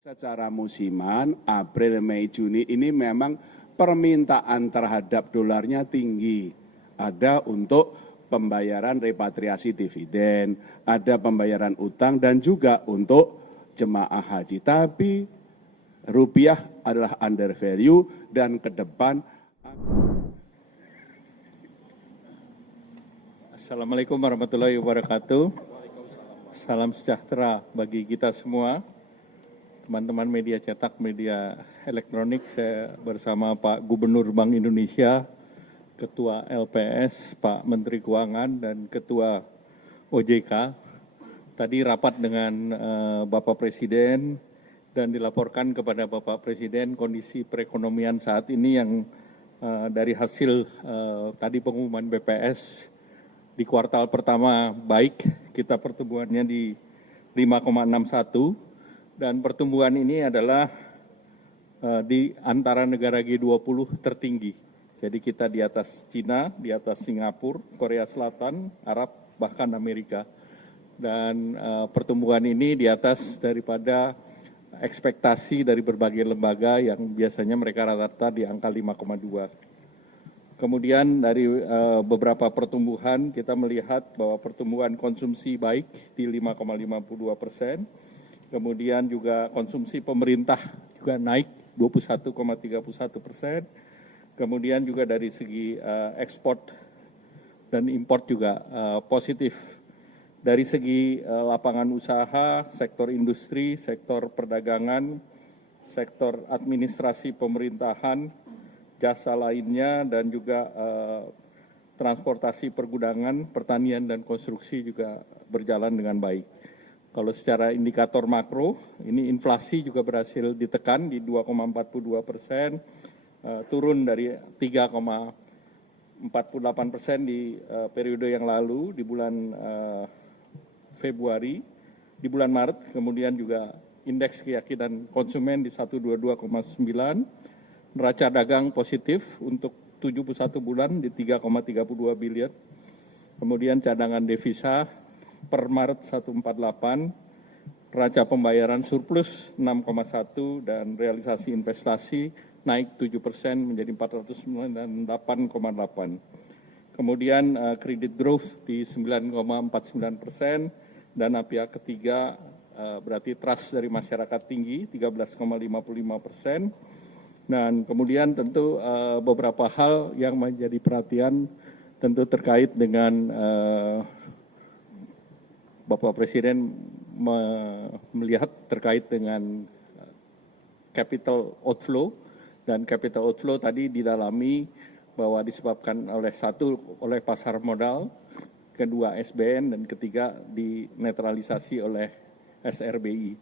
Secara musiman, April, Mei, Juni ini memang permintaan terhadap dolarnya tinggi. Ada untuk pembayaran repatriasi dividen, ada pembayaran utang, dan juga untuk jemaah haji. Tapi rupiah adalah under value dan ke depan. Assalamualaikum warahmatullahi wabarakatuh. Salam sejahtera bagi kita semua. Teman-teman media cetak, media elektronik, saya bersama Pak Gubernur Bank Indonesia, Ketua LPS, Pak Menteri Keuangan, dan Ketua OJK. Tadi rapat dengan Bapak Presiden dan dilaporkan kepada Bapak Presiden kondisi perekonomian saat ini yang dari hasil tadi pengumuman BPS di kuartal pertama baik, kita pertumbuhannya di 5,61. Dan pertumbuhan ini adalah di antara negara G20 tertinggi. Jadi kita di atas Cina, di atas Singapura, Korea Selatan, Arab, bahkan Amerika. Dan pertumbuhan ini di atas daripada ekspektasi dari berbagai lembaga yang biasanya mereka rata-rata di angka 5,2. Kemudian dari beberapa pertumbuhan kita melihat bahwa pertumbuhan konsumsi baik di 5,52%. Kemudian juga konsumsi pemerintah juga naik 21,31%. Kemudian juga dari segi ekspor dan impor juga positif. Dari segi lapangan usaha, sektor industri, sektor perdagangan, sektor administrasi pemerintahan, jasa lainnya, dan juga transportasi pergudangan, pertanian, dan konstruksi juga berjalan dengan baik. Kalau secara indikator makro, ini inflasi juga berhasil ditekan di 2,42%, turun dari 3,48% di periode yang lalu, di bulan Februari, di bulan Maret, kemudian juga indeks keyakinan konsumen di 122,9, neraca dagang positif untuk 71 bulan di 3,32 biliar, kemudian cadangan devisa per Maret 148, raca pembayaran surplus 6,1 dan realisasi investasi naik 7% menjadi 498,8. Kemudian kredit growth di 9,49%, dana pihak ketiga berarti trust dari masyarakat tinggi 13,55%. Dan kemudian tentu beberapa hal yang menjadi perhatian tentu terkait dengan Bapak Presiden melihat terkait dengan capital outflow, dan capital outflow tadi didalami bahwa disebabkan oleh pasar modal, kedua SBN, dan ketiga dinetralisasi oleh SRBI.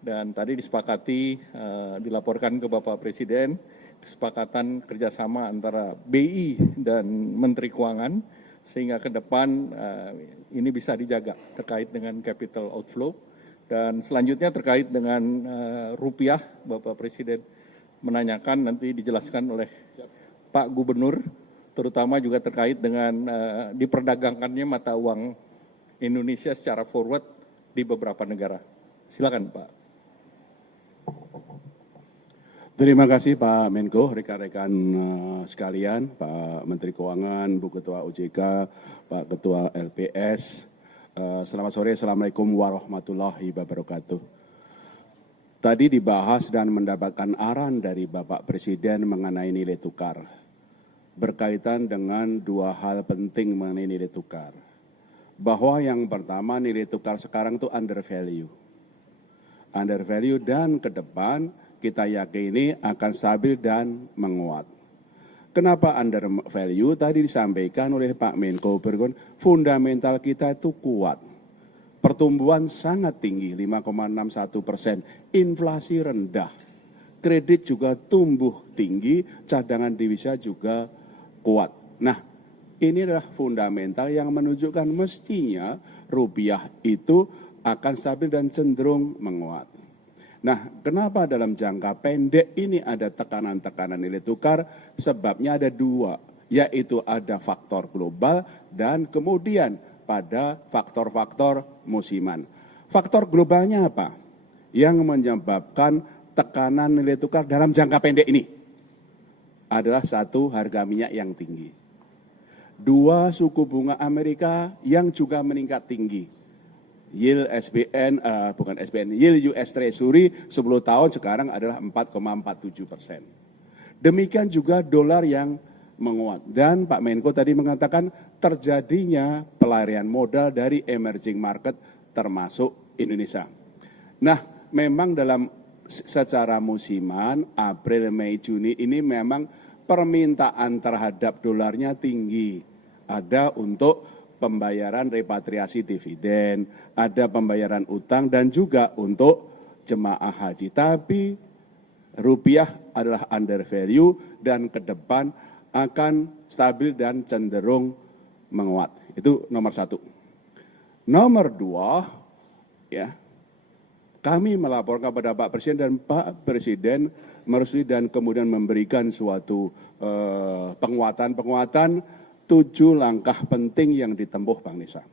Dan tadi disepakati, dilaporkan ke Bapak Presiden, kesepakatan kerjasama antara BI dan Menteri Keuangan, sehingga ke depan ini bisa dijaga terkait dengan capital outflow. Dan selanjutnya terkait dengan rupiah, Bapak Presiden menanyakan, nanti dijelaskan oleh Pak Gubernur, terutama juga terkait dengan diperdagangkannya mata uang Indonesia secara forward di beberapa negara. Silakan Pak. Terima kasih Pak Menko, rekan-rekan sekalian, Pak Menteri Keuangan, Bu Ketua OJK, Pak Ketua LPS. Selamat sore, Assalamualaikum warahmatullahi wabarakatuh. Tadi dibahas dan mendapatkan arahan dari Bapak Presiden mengenai nilai tukar. Berkaitan dengan dua hal penting mengenai nilai tukar. Bahwa yang pertama, nilai tukar sekarang itu under value. Under value, dan ke depan kita yakini akan stabil dan menguat. Kenapa under value? Tadi disampaikan oleh Pak Menko, fundamental kita itu kuat. Pertumbuhan sangat tinggi, 5,61%. Inflasi rendah. Kredit juga tumbuh tinggi, cadangan devisa juga kuat. Nah, ini adalah fundamental yang menunjukkan mestinya rupiah itu akan stabil dan cenderung menguat. Nah, kenapa dalam jangka pendek ini ada tekanan-tekanan nilai tukar? Sebabnya ada dua, yaitu ada faktor global dan kemudian pada faktor-faktor musiman. Faktor globalnya apa? yang menyebabkan tekanan nilai tukar dalam jangka pendek ini adalah satu, harga minyak yang tinggi. Dua, suku bunga Amerika yang juga meningkat tinggi. Yield yield US Treasury 10 tahun sekarang adalah 4,47%. Demikian juga dolar yang menguat. Dan Pak Menko tadi mengatakan terjadinya pelarian modal dari emerging market termasuk Indonesia. Nah, memang dalam secara musiman, April, Mei, Juni ini memang permintaan terhadap dolarnya tinggi. Ada untuk pembayaran repatriasi dividen, ada pembayaran utang, dan juga untuk jemaah haji. Tapi rupiah adalah under value dan ke depan akan stabil dan cenderung menguat. Itu nomor satu. Nomor dua, ya, kami melaporkan kepada Pak Presiden dan Pak Presiden merestui dan kemudian memberikan suatu penguatan 7 langkah penting yang ditempuh Bank Indonesia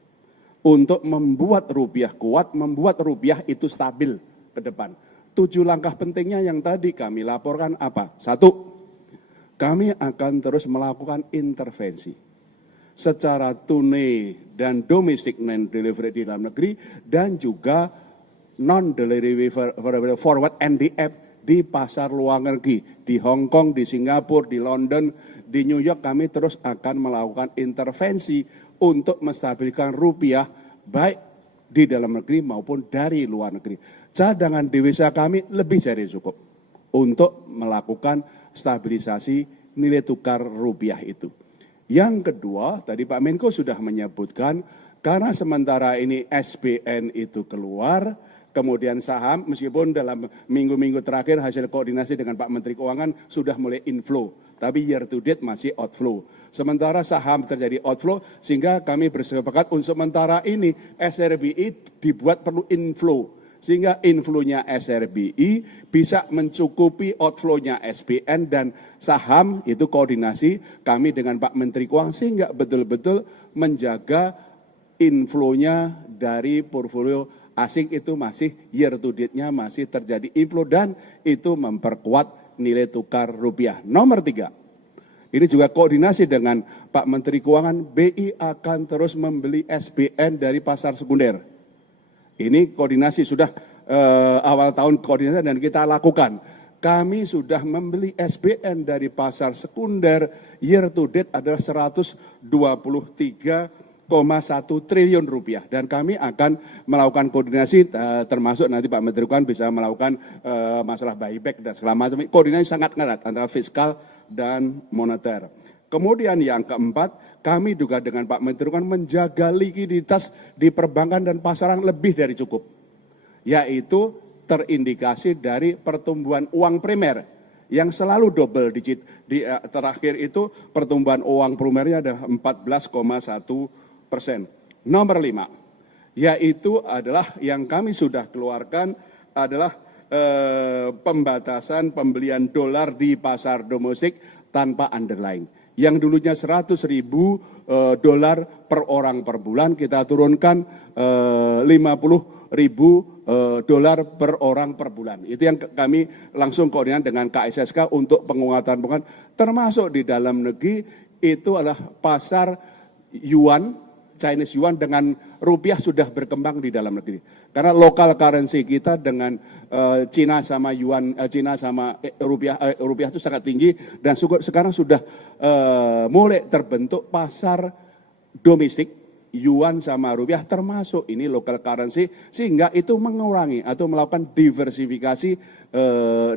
untuk membuat rupiah kuat, membuat rupiah itu stabil ke depan. 7 langkah pentingnya yang tadi kami laporkan apa? Satu, kami akan terus melakukan intervensi secara tunai dan domestic non-delivery di dalam negeri dan juga non-delivery forward NDF di pasar luar negeri, di Hong Kong, di Singapura, di London, di New York. Kami terus akan melakukan intervensi untuk menstabilkan rupiah baik di dalam negeri maupun dari luar negeri. Cadangan devisa kami lebih dari cukup untuk melakukan stabilisasi nilai tukar rupiah itu. Yang kedua, tadi Pak Menko sudah menyebutkan, karena sementara ini SBN itu keluar, kemudian saham, meskipun dalam minggu-minggu terakhir hasil koordinasi dengan Pak Menteri Keuangan sudah mulai inflow, tapi year to date masih outflow. Sementara saham terjadi outflow, sehingga kami bersepakat untuk sementara ini SRBI dibuat perlu inflow. Sehingga inflow-nya SRBI bisa mencukupi outflow-nya SBN dan saham, itu koordinasi kami dengan Pak Menteri Keuangan, sehingga betul-betul menjaga inflow-nya dari portfolio asing itu masih year to date-nya masih terjadi inflow dan itu memperkuat nilai tukar rupiah. Nomor 3, ini juga koordinasi dengan Pak Menteri Keuangan, BI akan terus membeli SBN dari pasar sekunder. Ini koordinasi sudah awal tahun koordinasi dan kita lakukan. Kami sudah membeli SBN dari pasar sekunder year to date adalah 123,1 triliun rupiah dan kami akan melakukan koordinasi termasuk nanti Pak Menteri Keuangan bisa melakukan masalah buyback dan segala macam. Koordinasi sangat erat antara fiskal dan moneter. Kemudian yang keempat, kami juga dengan Pak Menteri Keuangan menjaga likuiditas di perbankan dan pasaran lebih dari cukup, yaitu terindikasi dari pertumbuhan uang primer yang selalu double digit. Di terakhir itu pertumbuhan uang primernya adalah 14,1%. Nomor 5, yaitu adalah yang kami sudah keluarkan adalah pembatasan pembelian dolar di pasar domestik tanpa underlying. Yang dulunya 100.000 dolar per orang per bulan, kita turunkan 50.000 dolar per orang per bulan. Itu yang kami langsung koordinasi dengan KSSK untuk penguatan, termasuk di dalam negeri itu adalah pasar yuan, Chinese yuan dengan rupiah sudah berkembang di dalam negeri. Karena local currency kita dengan Cina sama yuan, Cina sama rupiah itu sangat tinggi dan sekarang sudah mulai terbentuk pasar domestik yuan sama rupiah termasuk ini local currency sehingga itu mengurangi atau melakukan diversifikasi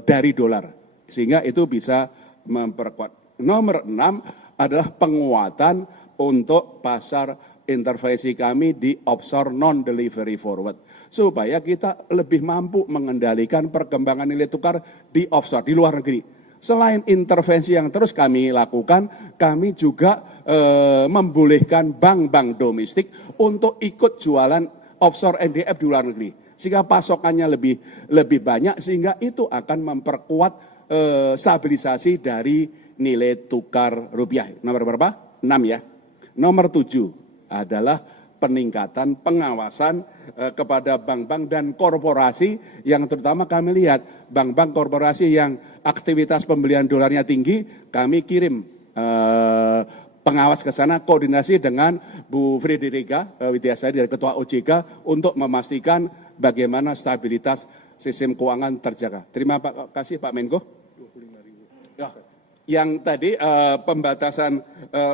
dari dolar sehingga itu bisa memperkuat. Nomor 6 adalah penguatan untuk pasar intervensi kami di offshore non-delivery forward. Supaya kita lebih mampu mengendalikan perkembangan nilai tukar di offshore, di luar negeri. Selain intervensi yang terus kami lakukan, kami juga membolehkan bank-bank domestik untuk ikut jualan offshore NDF di luar negeri. Sehingga pasokannya lebih banyak, sehingga itu akan memperkuat stabilisasi dari nilai tukar rupiah. Nomor berapa? 6 ya. Nomor 7 adalah peningkatan pengawasan kepada bank-bank dan korporasi yang terutama kami lihat bank-bank korporasi yang aktivitas pembelian dolarnya tinggi, kami kirim pengawas ke sana koordinasi dengan Bu Frederica Widyasari dari Ketua OJK untuk memastikan bagaimana stabilitas sistem keuangan terjaga. Terima kasih Pak Menko. 25.000. Ya. Yang tadi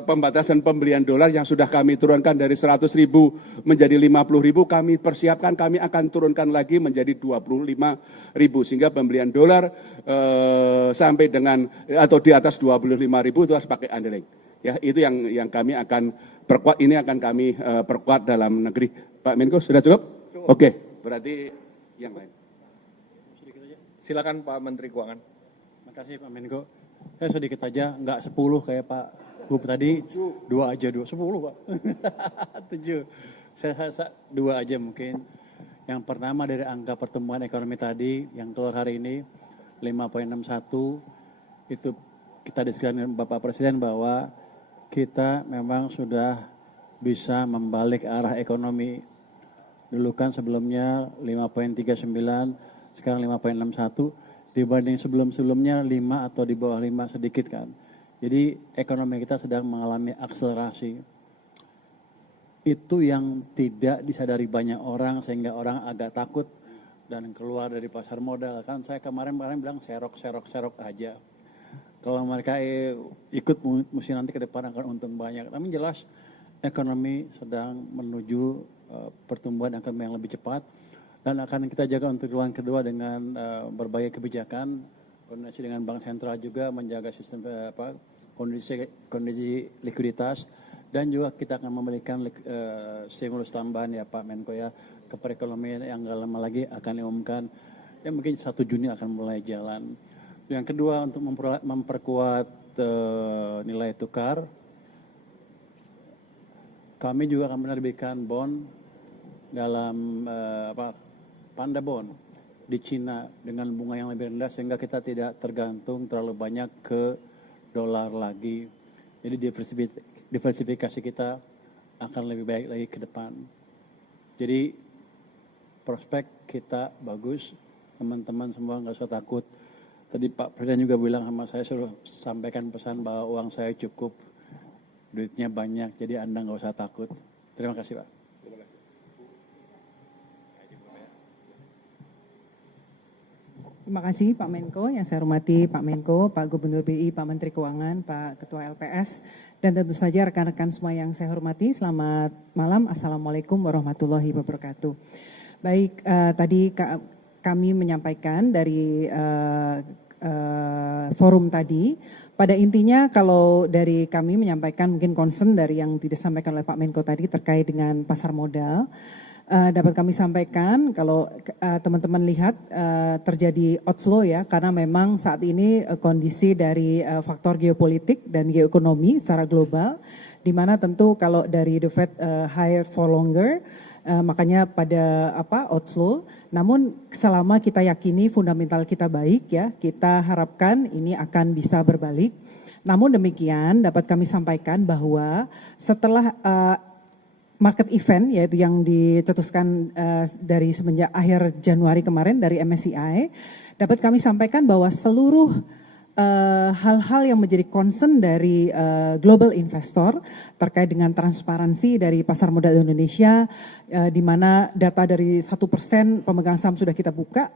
pembatasan pembelian dolar yang sudah kami turunkan dari 100.000 menjadi 50.000, kami persiapkan, kami akan turunkan lagi menjadi 25.000 sehingga pembelian dolar sampai dengan atau di atas 25.000 itu harus pakai underlying. Ya, itu yang kami akan perkuat, ini akan kami perkuat dalam negeri. Pak Menko sudah cukup? Oke, berarti yang lain. Silakan Pak Menteri Keuangan. Terima kasih Pak Menko. Saya sedikit aja, nggak 10 kayak Pak Gub tadi, 2 aja, 10 Pak. 7. Saya 2 aja mungkin. Yang pertama dari angka pertumbuhan ekonomi tadi yang keluar hari ini 5,61 itu kita diskusikan dengan Bapak Presiden bahwa kita memang sudah bisa membalik arah ekonomi. Dulu kan sebelumnya 5,39, sekarang 5,61. Dibanding sebelum-sebelumnya 5 atau di bawah 5 sedikit kan. Jadi ekonomi kita sedang mengalami akselerasi. Itu yang tidak disadari banyak orang sehingga orang agak takut dan keluar dari pasar modal. Kan saya kemarin bilang serok aja. Kalau mereka ikut mesti nanti ke depan akan untung banyak. Tapi jelas ekonomi sedang menuju pertumbuhan ekonomi yang lebih cepat. Dan akan kita jaga untuk triwulan kedua dengan berbagai kebijakan, koordinasi dengan Bank Sentral juga menjaga sistem kondisi likuiditas, dan juga kita akan memberikan stimulus tambahan ya Pak Menko ya ke perekonomian yang nggak lama lagi akan diumumkan, ya mungkin 1 Juni akan mulai jalan. Yang kedua untuk memperkuat nilai tukar, kami juga akan menerbitkan bond dalam Panda Bond di Cina dengan bunga yang lebih rendah sehingga kita tidak tergantung terlalu banyak ke dolar lagi. Jadi diversifikasi kita akan lebih baik lagi ke depan. Jadi prospek kita bagus, teman-teman semua nggak usah takut. Tadi Pak Presiden juga bilang sama saya, suruh sampaikan pesan bahwa uang saya cukup, duitnya banyak, jadi Anda nggak usah takut. Terima kasih Pak. Terima kasih Pak Menko, yang saya hormati Pak Menko, Pak Gubernur BI, Pak Menteri Keuangan, Pak Ketua LPS, dan tentu saja rekan-rekan semua yang saya hormati. Selamat malam, Assalamualaikum warahmatullahi wabarakatuh. Baik, tadi kami menyampaikan dari forum tadi, pada intinya kalau dari kami menyampaikan mungkin concern dari yang disampaikan oleh Pak Menko tadi terkait dengan pasar modal. Dapat kami sampaikan kalau teman-teman lihat terjadi outflow ya, karena memang saat ini kondisi dari faktor geopolitik dan geoekonomi secara global, di mana tentu kalau dari the Fed higher for longer, makanya pada outflow. Namun selama kita yakini fundamental kita baik ya, kita harapkan ini akan bisa berbalik. Namun demikian dapat kami sampaikan bahwa setelah market event yaitu yang dicetuskan dari semenjak akhir Januari kemarin dari MSCI, dapat kami sampaikan bahwa seluruh hal-hal yang menjadi concern dari global investor terkait dengan transparansi dari pasar modal Indonesia, di mana data dari 1% pemegang saham sudah kita buka,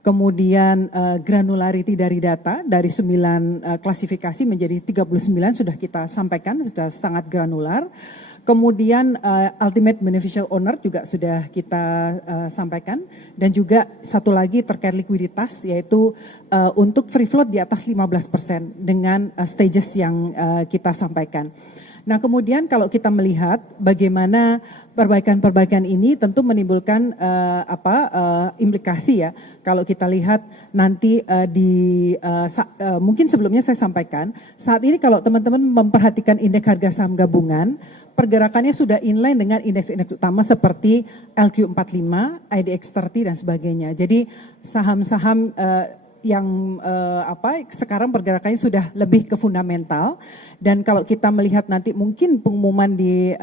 kemudian granularity dari data dari 9 klasifikasi menjadi 39 sudah kita sampaikan secara sangat granular. Kemudian ultimate beneficial owner juga sudah kita sampaikan, dan juga satu lagi terkait likuiditas yaitu untuk free float di atas 15% dengan stages yang kita sampaikan. Nah kemudian kalau kita melihat bagaimana perbaikan-perbaikan ini tentu menimbulkan implikasi ya. Kalau kita lihat nanti mungkin sebelumnya saya sampaikan, saat ini kalau teman-teman memperhatikan indeks harga saham gabungan, pergerakannya sudah inline dengan indeks-indeks utama seperti LQ45, IDX 30 dan sebagainya. Jadi saham-saham yang sekarang pergerakannya sudah lebih ke fundamental, dan kalau kita melihat nanti mungkin pengumuman di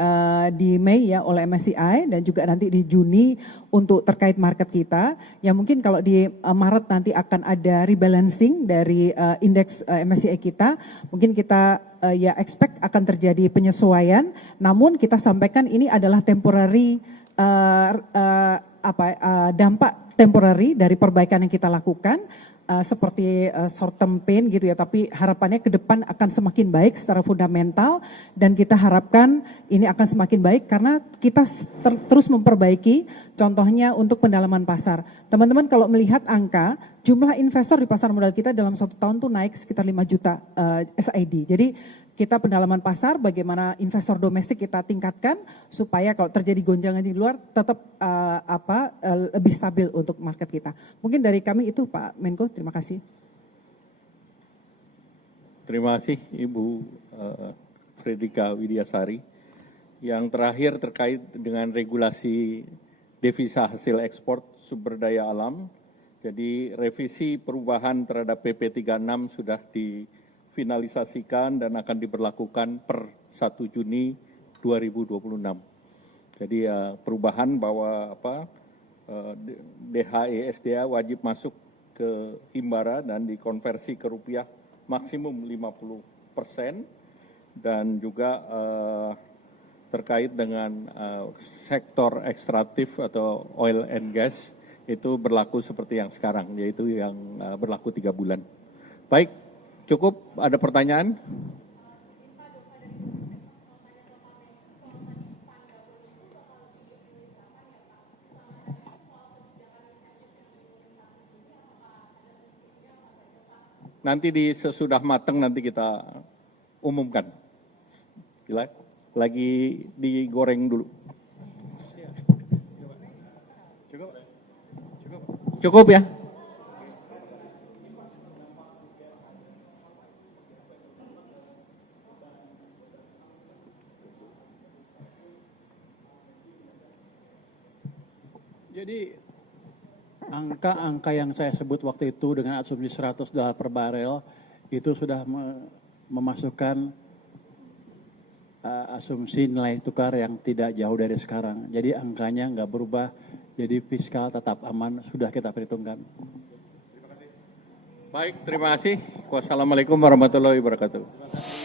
Mei ya oleh MSCI dan juga nanti di Juni untuk terkait market kita, ya mungkin kalau di Maret nanti akan ada rebalancing dari indeks MSCI kita, mungkin kita ya expect akan terjadi penyesuaian, namun kita sampaikan ini adalah temporary dampak temporary dari perbaikan yang kita lakukan, seperti short term pain gitu ya, tapi harapannya ke depan akan semakin baik secara fundamental, dan kita harapkan ini akan semakin baik karena kita terus memperbaiki, contohnya untuk pendalaman pasar. Teman-teman kalau melihat angka, jumlah investor di pasar modal kita dalam 1 tahun tuh naik sekitar 5 juta SID. Jadi kita pendalaman pasar, bagaimana investor domestik kita tingkatkan supaya kalau terjadi gonjangan di luar tetap lebih stabil untuk market kita. Mungkin dari kami itu Pak Menko, terima kasih. Terima kasih Ibu Fredrika Widiasari. Yang terakhir terkait dengan regulasi devisa hasil ekspor sumber daya alam. Jadi revisi perubahan terhadap PP 36 sudah difinalisasikan dan akan diberlakukan per 1 Juni 2026. Jadi perubahan bahwa DHE SDA wajib masuk ke Himbara dan dikonversi ke rupiah maksimum 50%, dan juga terkait dengan sektor ekstraktif atau oil and gas itu berlaku seperti yang sekarang, yaitu yang berlaku 3 bulan. Baik, cukup. Ada pertanyaan? Nanti sesudah matang nanti kita umumkan. Lagi digoreng dulu. Cukup ya? Jadi angka-angka yang saya sebut waktu itu dengan asumsi $100 per barel itu sudah memasukkan asumsi nilai tukar yang tidak jauh dari sekarang. Jadi angkanya nggak berubah, jadi fiskal tetap aman, sudah kita perhitungkan. Baik, terima kasih. Wassalamualaikum warahmatullahi wabarakatuh.